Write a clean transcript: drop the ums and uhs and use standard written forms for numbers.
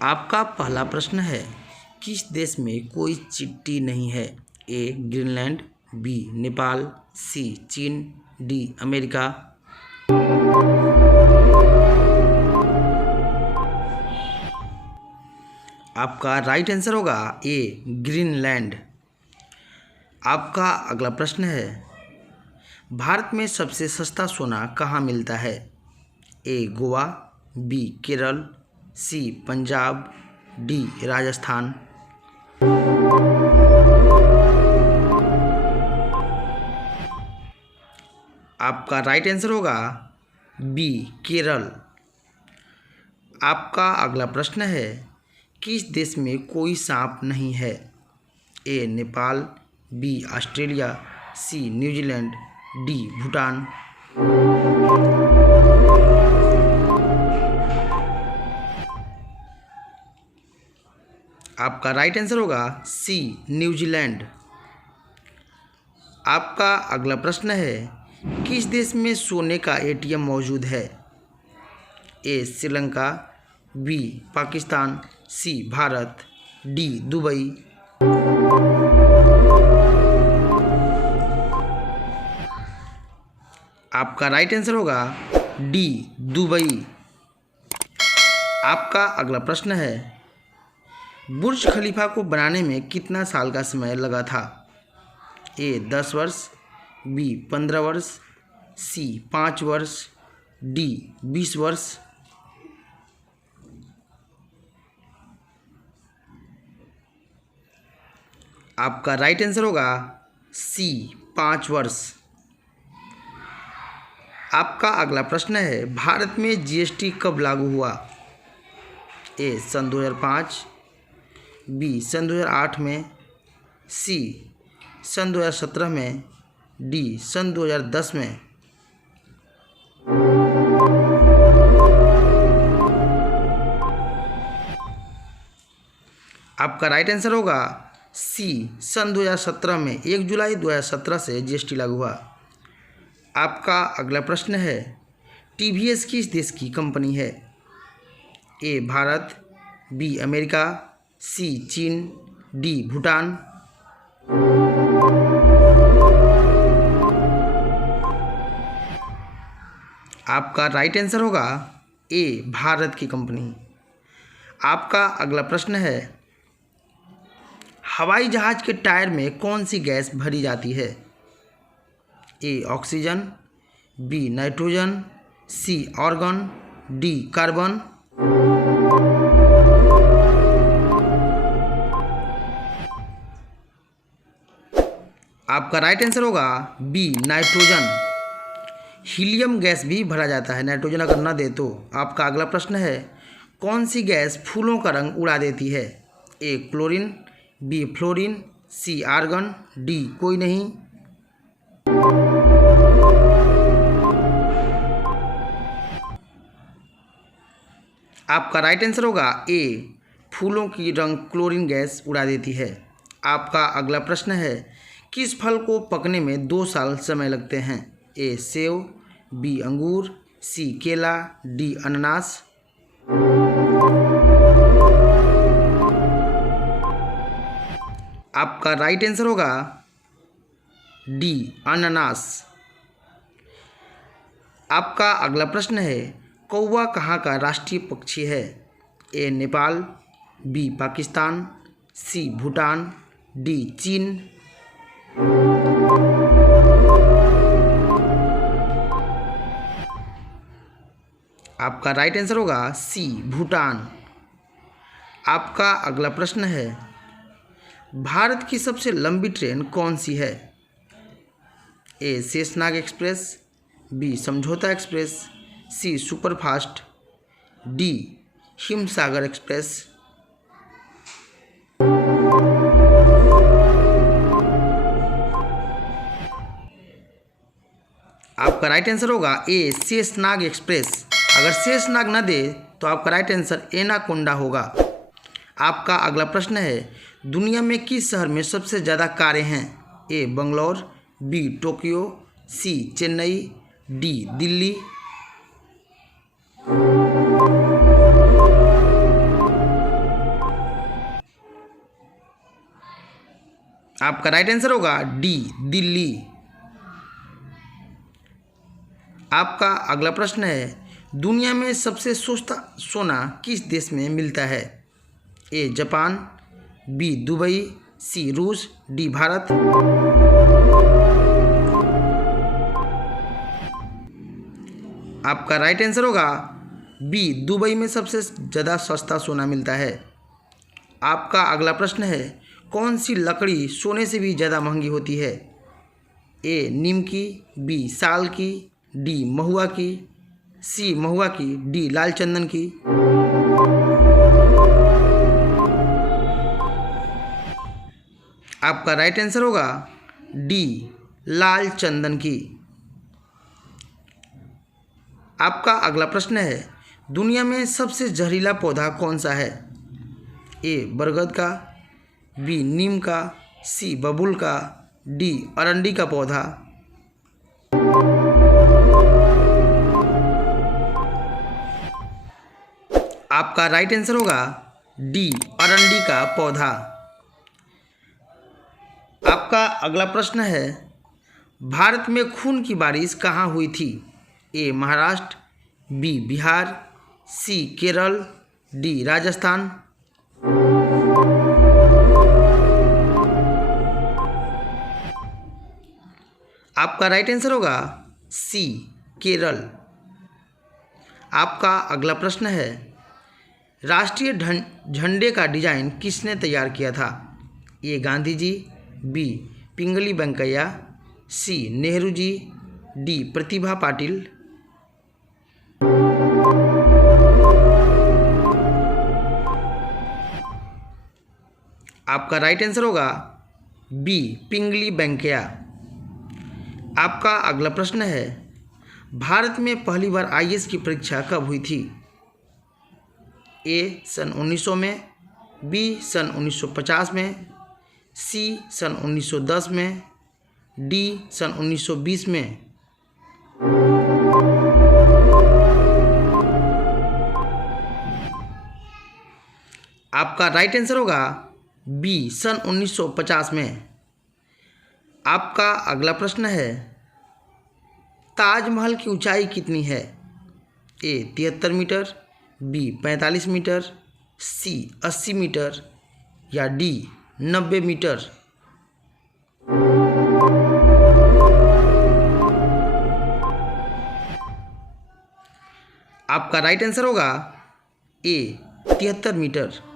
आपका पहला प्रश्न है, किस देश में कोई चिट्ठी नहीं है? ए ग्रीनलैंड, बी नेपाल, सी चीन, डी अमेरिका। आपका राइट आंसर होगा ए ग्रीनलैंड। आपका अगला प्रश्न है, भारत में सबसे सस्ता सोना कहाँ मिलता है? ए गोवा, बी केरल, सी पंजाब, डी राजस्थान। आपका राइट आंसर होगा बी केरल। आपका अगला प्रश्न है, किस देश में कोई सांप नहीं है? ए नेपाल, बी ऑस्ट्रेलिया, सी न्यूजीलैंड, डी भूटान। आपका राइट आंसर होगा सी न्यूजीलैंड। आपका अगला प्रश्न है, किस देश में सोने का एटीएम मौजूद है? ए श्रीलंका, बी पाकिस्तान, सी भारत, डी दुबई। आपका राइट आंसर होगा डी दुबई। आपका अगला प्रश्न है, बुर्ज खलीफा को बनाने में कितना साल का समय लगा था? ए 10 वर्ष, बी 15 वर्ष, सी 5 वर्ष, डी 20 वर्ष। आपका राइट आंसर होगा सी 5 वर्ष। आपका अगला प्रश्न है, भारत में जीएसटी कब लागू हुआ? ए सन 2005, बी सन 2008 में, सी सन 2017 में, डी सन 2010 में। आपका राइट आंसर होगा सी सन 2017 में। 1 जुलाई 2017 से जीएसटी लागू हुआ। आपका अगला प्रश्न है, टीवीएस किस देश की कंपनी है? ए भारत, बी अमेरिका, सी चीन, डी भूटान। आपका राइट आंसर होगा ए भारत की कंपनी। आपका अगला प्रश्न है, हवाई जहाज के टायर में कौन सी गैस भरी जाती है? A oxygen, B nitrogen, C argon, D carbon. आपका राइट आंसर होगा बी नाइट्रोजन। हीलियम गैस भी भरा जाता है, नाइट्रोजन अगर न दे तो। आपका अगला प्रश्न है, कौन सी गैस फूलों का रंग उड़ा देती है? ए क्लोरीन, बी फ्लोरीन, सी आर्गन, डी कोई नहीं। आपका राइट आंसर होगा ए फूलों की रंग क्लोरीन गैस उड़ा देती है। आपका अगला प्रश्न है, किस फल को पकने में 2 साल समय लगते हैं? ए सेब, बी अंगूर, सी केला, डी अनानास। आपका राइट आंसर होगा डी अनानास। आपका अगला प्रश्न है, कौवा कहाँ का राष्ट्रीय पक्षी है? ए नेपाल, बी पाकिस्तान, सी भूटान, डी चीन। आपका राइट आंसर होगा सी भूटान। आपका अगला प्रश्न है, भारत की सबसे लंबी ट्रेन कौन सी है? ए शेषनाग एक्सप्रेस, बी समझौता एक्सप्रेस, सी सुपरफास्ट, डी हिमसागर एक्सप्रेस। आपका राइट आंसर होगा ए शेषनाग एक्सप्रेस। अगर शेषनाग न दे तो आपका राइट आंसर एनाकोंडा होगा। आपका अगला प्रश्न है, दुनिया में किस शहर में सबसे ज़्यादा कारें हैं? ए बंगलौर, बी टोक्यो, सी चेन्नई, डी दिल्ली। आपका राइट आंसर होगा डी, दिल्ली। आपका अगला प्रश्न है, दुनिया में सबसे सस्ता सोना किस देश में मिलता है? ए जापान, बी दुबई, सी रूस, डी भारत। आपका राइट आंसर होगा बी, दुबई में सबसे ज़्यादा सस्ता सोना मिलता है। आपका अगला प्रश्न है, कौन सी लकड़ी सोने से भी ज़्यादा महंगी होती है? ए नीम की, बी साल की, डी महुआ की, सी महुआ की, डी लाल चंदन की। आपका राइट आंसर होगा डी, लाल चंदन की। आपका अगला प्रश्न है, दुनिया में सबसे जहरीला पौधा कौन सा है? ए बरगद का, बी नीम का, सी बबूल का, डी अरंडी का पौधा। आपका राइट आंसर होगा डी, अरंडी का पौधा। आपका अगला प्रश्न है, भारत में खून की बारिश कहाँ हुई थी? ए महाराष्ट्र, बी बिहार, सी केरल, डी राजस्थान। आपका राइट आंसर होगा सी, केरल। आपका अगला प्रश्न है, राष्ट्रीय झंडे का डिजाइन किसने तैयार किया था? ए गांधी जी, बी पिंगली वेंकैया, सी नेहरू जी, डी प्रतिभा पाटिल। आपका राइट आंसर होगा बी पिंगली वेंकैया। आपका अगला प्रश्न है, भारत में पहली बार आईएएस की परीक्षा कब हुई थी? ए सन 1900 में, बी सन 1950 में, सी सन 1910 में, डी सन 1920 में। आपका राइट आंसर होगा बी सन 1950 में। आपका अगला प्रश्न है, ताजमहल की ऊंचाई कितनी है? ए 73 मीटर, बी 45 मीटर, सी 80 मीटर, या डी 90 मीटर। आपका राइट आंसर होगा ए 73 मीटर।